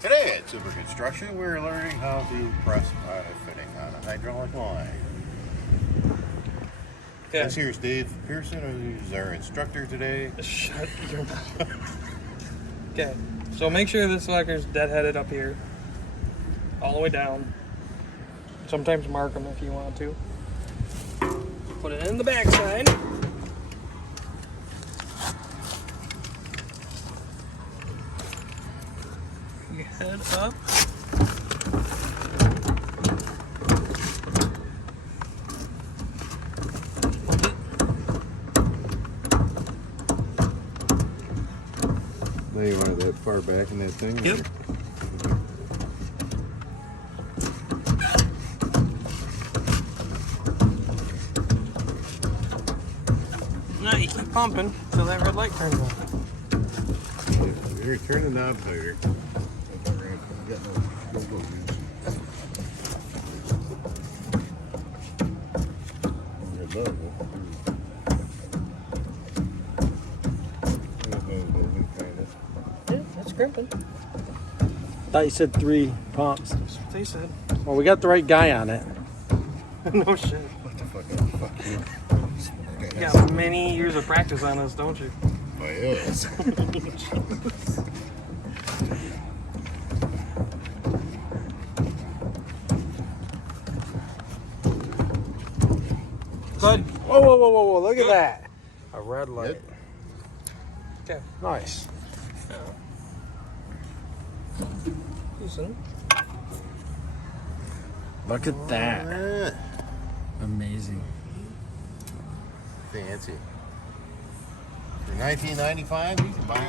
Today at Super Construction, we're learning how to press a fitting on a hydraulic line. Okay. This here's Dave Pearson, who's our instructor today. Shut your mouth. Okay, so make sure this sucker's deadheaded up here, all the way down. Sometimes mark them if you want to. Put it in the backside. Your head up. Now you want it that far back in that thing? Yep. Now you keep pumping till that red light turns on. Here, turn the knob tighter. Yeah, that's crimping. Thought you said 3 pumps. That's what they said. Well, we got the right guy on it. No shit. What the fuck? Fuck you. You got many years of practice on this, don't you? My ass. Good. Whoa, whoa, whoa, whoa, whoa, look at that. A red light. Okay. Nice. Listen. Look at that. Amazing. Fancy. For $19.95, you can buy